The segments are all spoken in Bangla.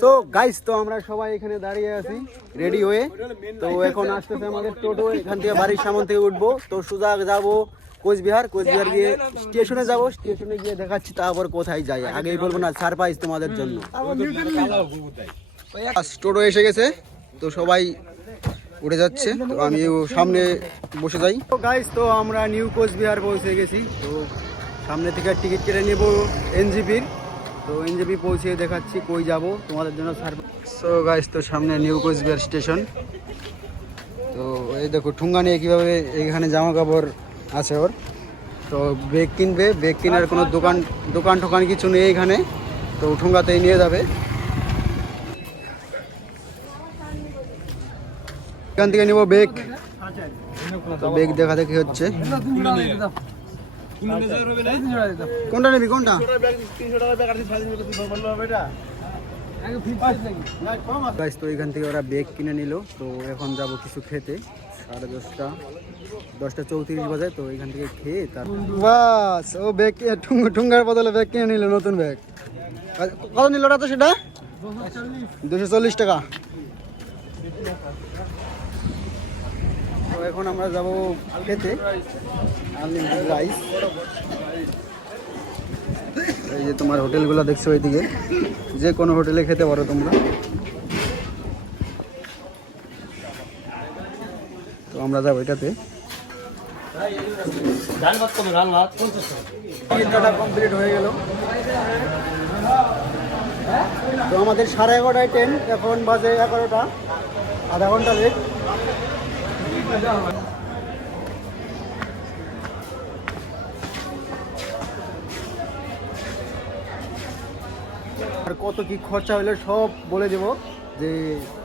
সো গাইস তো আমরা সবাই এখানে দাঁড়িয়ে আছি রেডি হয়ে। তো এখন আসতেছে আমাদের টোটো, এখান থেকে বাড়ির সামন থেকে উঠবো। তো সোজা যাব কোচবিহার কোচবিহার গিয়ে স্টেশনে যাব। স্টেশনে গিয়ে দেখাচ্ছি তারপর কোথায় যাই। আগেই বলব না সারপ্রাইজ তোমাদের জন্য। টোটো এসে গেছে। তো সবাই উঠে যাচ্ছে। তো আমি সামনে বসে যাই। তো গাইস তো আমরা নিউ কোচবিহার পৌঁছে গেছি। তো সামনে থেকে টিকিট কেটে নেব এনজিপির। তো এনজেপি পৌঁছে দেখাচ্ছি কই যাব, তোমাদের জন্য সো গাইস তো সামনে নিউ কোচবিহার স্টেশন তো এই দেখো, ঠুঙ্গা নিয়ে কীভাবে এখানে জামা কাপড় আছে ওর। তো ব্যাগ কিনবে ব্যাগ কেনার কোনো দোকান দোকান টোকান কিছু নেই এখানে। তো ঠুঙ্গাতেই নিয়ে যাবে। এখান থেকে নেব বেগ তো বেগ দেখা দেখি হচ্ছে। কোনটা নিবি, কোনটা? তো এখান থেকে ওরা বেগ কিনে নিল, তো এখন যাব কিছু খেতে। সাড়ে দশটা দশটা চৌত্রিশ বাজে, তো এখান থেকে খেয়ে তার বাস, ও ব্যাগ ঠুঙ্গার বদলে ব্যাগ কিনে নিল, নতুন ব্যাগ কত নিল ওটা তো সেটা? দুশো চল্লিশ টাকা। তো এখন আমরা যাব খেতে। আনলিমিটেড রাইস এই যে তোমার হোটেলগুলো দেখছ ওইদিকে যে কোনো হোটেলে খেতে পারো তোমরা। তো আমরা যাব এটাতে। কমপ্লিট হয়ে গেল। তো আমাদের সাড়ে এগারোটায় ট্রেন এখন বাজে এগারোটা। আধা ঘণ্টা লেট আর কত কি খরচা হলো সব বলে দেব যে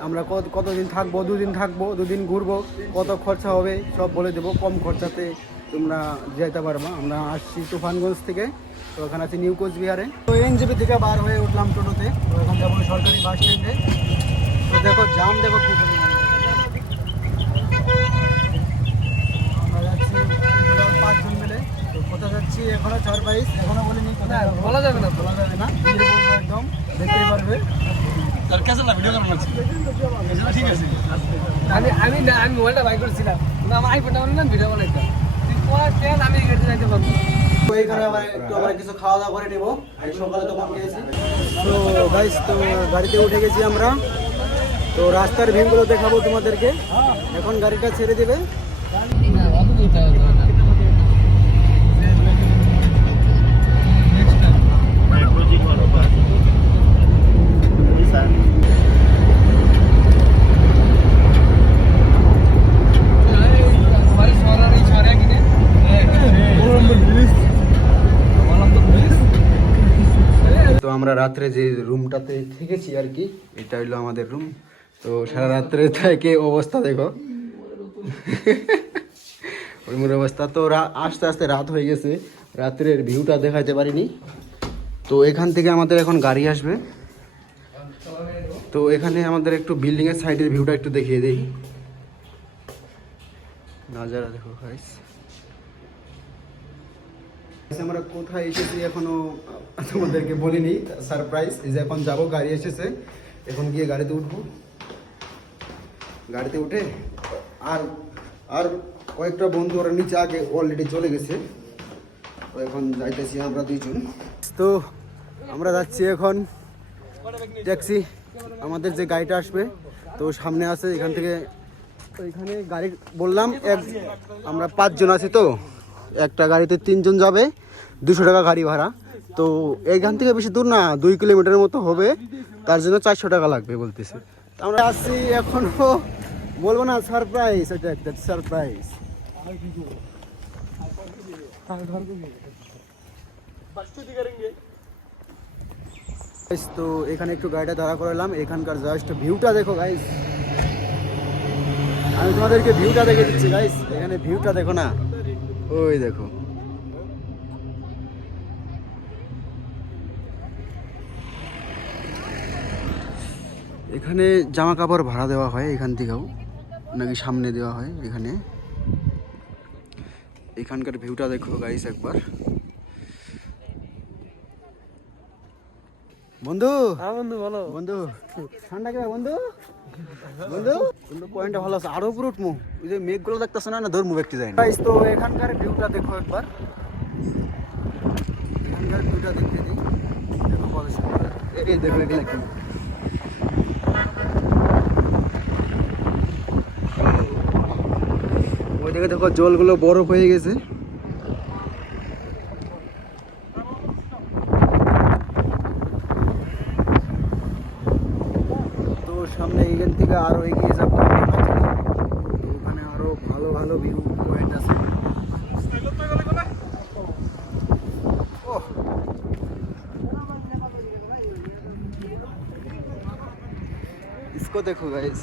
আমরা কত কতদিন থাকব, দুদিন থাকব, দুদিন ঘুরবো, কত খরচা হবে সব বলে দেবো। কম খরচাতে তোমরা যেতে পারবা। আমরা আসছি তুফানগঞ্জ থেকে, তো ওখানে আছি নিউ কোচবিহারে। তো এনজিপি থেকে বার হয়ে উঠলাম টোটোতে। তো এখন যাব সরকারি বাস স্ট্যান্ডে। তো দেখো, জাম দেখো কি যাচ্ছি এখনও সারপ্রাইজ এখনও বলিনি কোথায়। বলা যাবে না। বলা যাবে না। বলব একদম দেখতেই পারবে। আমি আমি না আমি মোবাইলটা বাই করছিলাম। না আমার আইফোনটা মানে না ভিডিও বানাইতাম আমি গেটে যাইতে পারব? না। তো গাড়িতে উঠে গেছি আমরা। তো রাস্তার ভিউগুলো দেখাবো তোমাদেরকে। এখন গাড়িটা ছেড়ে দেবে। রাত্রে যে রুমটাতে থেকেছি আর কি, এটা হইল আমাদের রুম। তো সারা রাত্রে থেকে অবস্থা, দেখো। রুমের অবস্থা। তো আস্তে আস্তে রাত হয়ে গেছে। রাত্রের ভিউটা দেখাতে পারিনি। তো এখান থেকে আমাদের এখন গাড়ি আসবে। তো এখানে আমাদের একটু বিল্ডিং এর সাইডের ভিউটা একটু দেখিয়ে দেই। নাজারা দেখো গাইস আমরা কোথায় এসেছি এখনও তোমাদেরকে বলিনি। সারপ্রাইজ যে এখন যাব, গাড়ি এসেছে। এখন গিয়ে গাড়িতে উঠবো। গাড়িতে উঠে, আর আর কয়েকটা বন্ধু ওরা নিচে আগে অলরেডি চলে গেছে। তো এখন যাইতেছি আমরা দুইজন। তো আমরা যাচ্ছি এখন ট্যাক্সি। আমাদের যে গাড়িটা আসবে, তো সামনে আছে, এখান থেকে, তো এখানে গাড়ি বললাম, এক আমরা পাঁচজন আছি তো। একটা গাড়িতে তিনজন যাবে, দুশো টাকা গাড়ি ভাড়া। তো এইখান থেকে বেশি দূর না, দুই কিলোমিটারের মতো হবে। তার জন্য চারশো টাকা লাগবে বলতেছে। আমরা আসছি এখনও, বলব না সারপ্রাইজ এটা একটা সারপ্রাইজ তো এখানে একটু গাড়িটা দাঁড়া করালাম, এখানকার জাস্ট ভিউটা দেখো গাইস আমি তোমাদেরকে ভিউটা দেখে দিচ্ছি গাইস এখানে ভিউটা দেখো না। ওই দেখো। এখানে জামা কাপড় ভাড়া দেওয়া হয় এখান থেকেও, নাকি সামনে দেওয়া হয় এখানে। এখানকার ভিউটা দেখো গাইস একবার। বন্ধু? হ্যাঁ বন্ধু বলো। বন্ধু ঠান্ডা কিবা বন্ধু? বন্ধু কিন্তু পয়েন্টটা ভালো আছে। আরও উপরে উঠবো ওই যে মেঘগুলো দেখতেছ না না ধর্ম ব্যক্তি যায় গাইস তো এখানকার ভিউটা দেখো একবার। এখানকার ভিউটা দেখে দিই। দেখো কত সুন্দর এই দেখো এগুলা কি ওই দিকে দেখো জলগুলো বরফ হয়ে গেছে তো সামনে এখান থেকে আরও এগিয়ে যাব তো ওখানে আরও ভালো ভালো ভিউ পয়েন্ট আছে ওহ। দেখো গাইস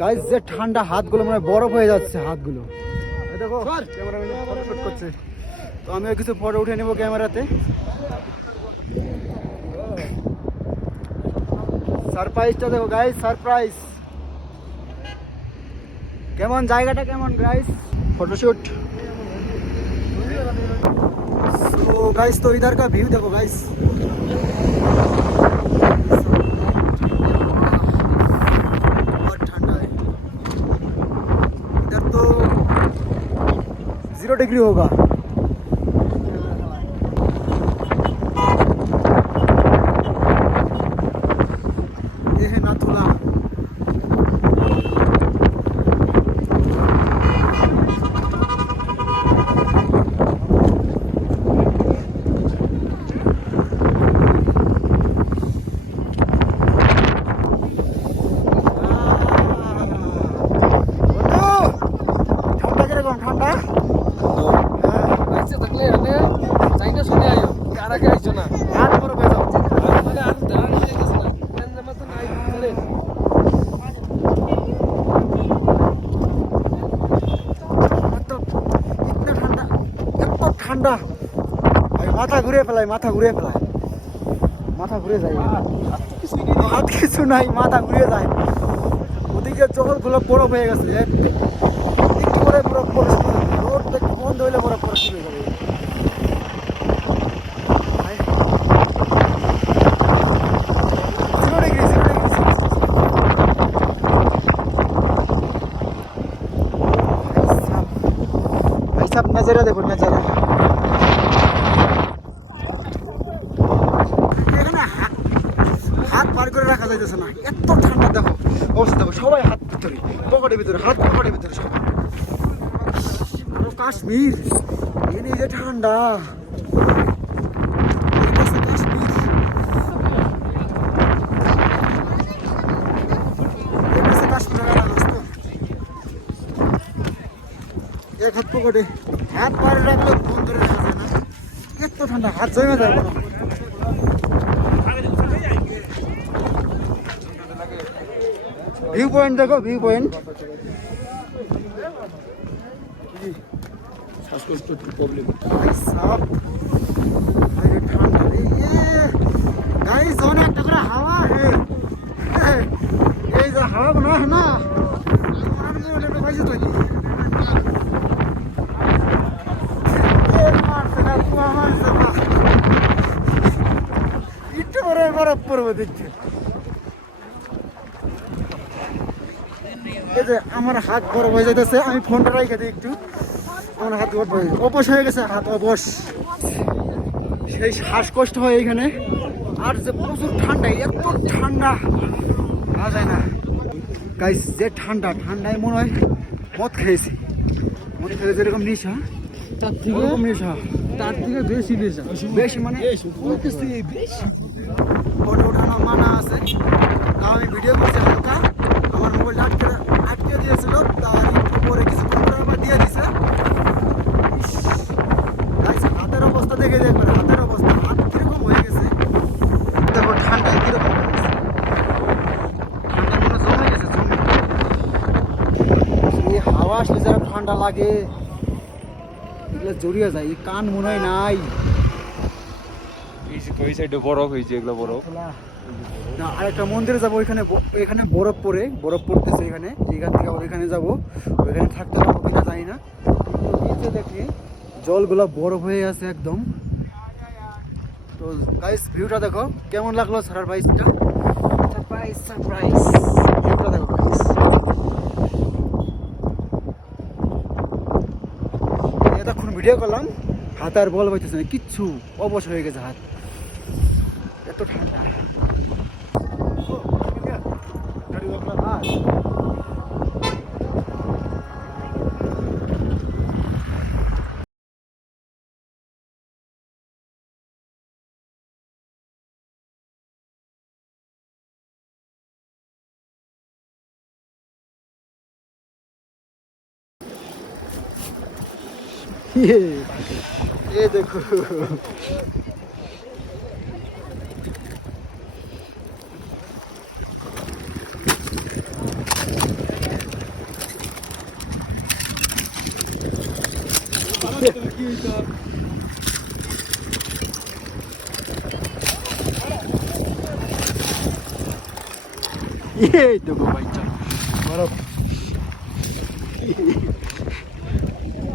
গাইস যে ঠান্ডা হাতগুলো মানে বরফ হয়ে যাচ্ছে হাতগুলো। দেখো ক্যামেরা শুট করছে। তো আমিও কিছু ফটো উঠে নেব ক্যামেরাতে সারপ্রাইজটা দেখো গাইস সারপ্রাইজ কেমন জায়গাটা কেমন গাইস ফটোশুট तो गाइस तो इधर का व्यू देखो गाइस बहुत ठंडा है। इधर तो ज़ीरो डिग्री होगा। ये है नाथुला। আগে আইছো না। বড় হয়ে যাও মানে আর মাথা ঘুরে ফেলায় মাথা ঘুরে ফেলায় মাথা ঘুরে যায়। হাত কিছু নাই, মাথা ঘুরে যায়। ওদিকে জলগুলো বরফ হয়ে গেছে। নেচারা দেখুন নেচারা হাত পার করে রাখা যাইতেছে না। এত ঠান্ডা, দেখো। অবস্থা দেখো, সবাই হাত পকেটের ভিতরে, হাত পকেটের ভিতরে কাশ্মীর। এক হাত পকেটে। হাত পরে রাখলে ফোন ধরে আসে না। এত ঠান্ডা, হাত জমে যায় ভিউ পয়েন্ট দেখো ভিউ পয়েন্ট শ্বাসকষ্ট একটু প্রবলেম সব ঠান্ডা রে ইয়ে। গাড়ি জোনে একটা করে হাওয়া এই হাওয়া না। না এই যে আমার হাত বরফ হয়ে যাইতেছে আমি ফোনটা রাখে দিই একটু। আমার হাত বরফ হয়ে অবশ হয়ে গেছে হাত অবশ। সেই শ্বাসকষ্ট হয় এখানে। আর যে প্রচুর ঠান্ডা এত ঠান্ডা। পাওয়া যায় না। গাইস যে ঠান্ডা ঠান্ডায় মনে হয় মদ খেয়েছি মদ খেলে যেরকম নেশা তার থেকে নেশা। তার থেকে বেশি বেশি বেশি। মানে বেশি। মানা আছে। তাও আমি ভিডিও করছি হালকা। আমার মোবাইল আটকে আটকে দিয়েছিল একটু পরে পরে আবার দিয়ে দিছে। হাতের অবস্থা দেখে দেখবেন হাতের অবস্থা। হাত কীরকম হয়ে গেছে? দেখো ঠান্ডায় কীরকম ঠান্ডা মনে জমে গেছে জমে এই হাওয়া আসলে যারা ঠান্ডা লাগে এগুলো জড়িয়ে যায়। এই কান মনে হয় নাই। ওই সাইডে বরফ হয়েছে এগুলো বরফ। আরেকটা মন্দিরে যাব ওইখানে এখানে বরফ পড়ে বরফ পড়তেছে এখানে এখান থেকে ওইখানে যাব ওইখানে থাকতে পারব কিনা জানি না। নিচে দেখি জলগুলো বরফ হয়ে আছে একদম। তো গাইস ভিউটা দেখো কেমন লাগল সারার বাইসটা সারপ্রাইজ সারপ্রাইজ ভিউটা দেখো। এতক্ষণ ভিডিও করলাম হাত আর বল পাইতেছে না কিচ্ছু অবশ হয়ে গেছে হাত। এত ঠান্ডা। ও, গাড়ি দেখলাম হাত ये ये देखो ये देखो भाई साहब बर्फ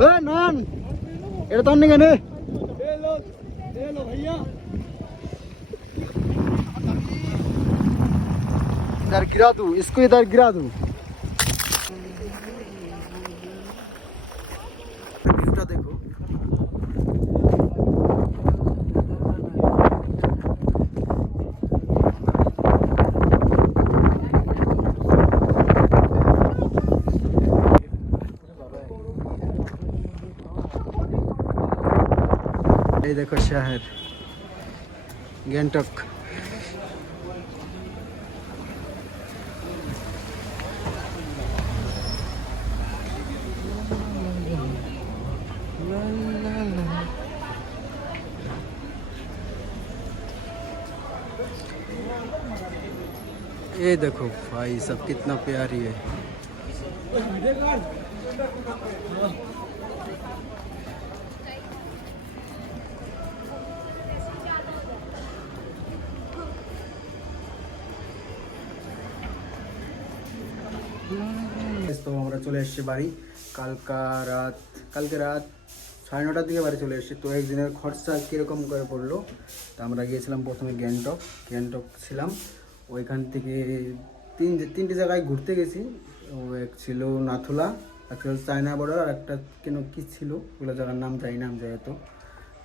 ए नान এটা তো অনেক এনে इधर गिरा दूं इसको इधर गिरा दूं ये देखो शहर गेंटक ये देखो भाई सब कितना प्यारी है। চলে এসেছি বাড়ি। কালকা রাত, কালকে রাত সাড়ে নটার দিকে বাড়ি চলে এসেছি। তো একদিনের খরচা কীরকম করে পড়ল? তা আমরা গিয়েছিলাম প্রথমে গ্যাংটক। গ্যাংটক ছিলাম। ওইখান থেকে তিন, তিনটে জায়গায় ঘুরতে গেছি। এক ছিল নাথুলা একটা হলো চায়না বর্ডার আর একটা কেন কী ছিল? ওগুলো জায়গার নাম জানি না আমি যেহেতু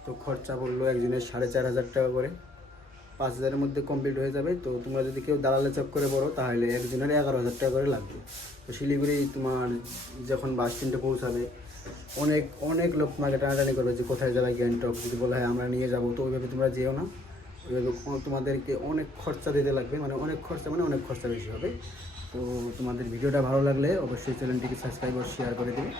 তো। খরচা পড়ল একজনের সাড়ে চার হাজার টাকা করে। পাঁচ হাজারের মধ্যে কমপ্লিট হয়ে যাবে। তো তোমরা যদি কেউ দালালে চক করে পড়ো, তাহলে একজনের এগারো হাজার টাকা করে লাগবে। তো শিলিগুড়ি তোমার যখন বাস স্ট্যান্ডে পৌঁছাবে, অনেক অনেক লোক তোমাকে টানাটানি করবে যে, কোথায় যাবে গ্যাংটক? যদি বলে হ্যাঁ আমরা নিয়ে যাব। তো ওইভাবে তোমরা যেও না। ওইভাবে তোমাদেরকে অনেক খরচা দিতে লাগবে। মানে অনেক খরচা মানে অনেক খরচা বেশি হবে। তো তোমাদের ভিডিওটা ভালো লাগলে অবশ্যই চ্যানেলটিকে সাবস্ক্রাইব আর শেয়ার করে দিবে।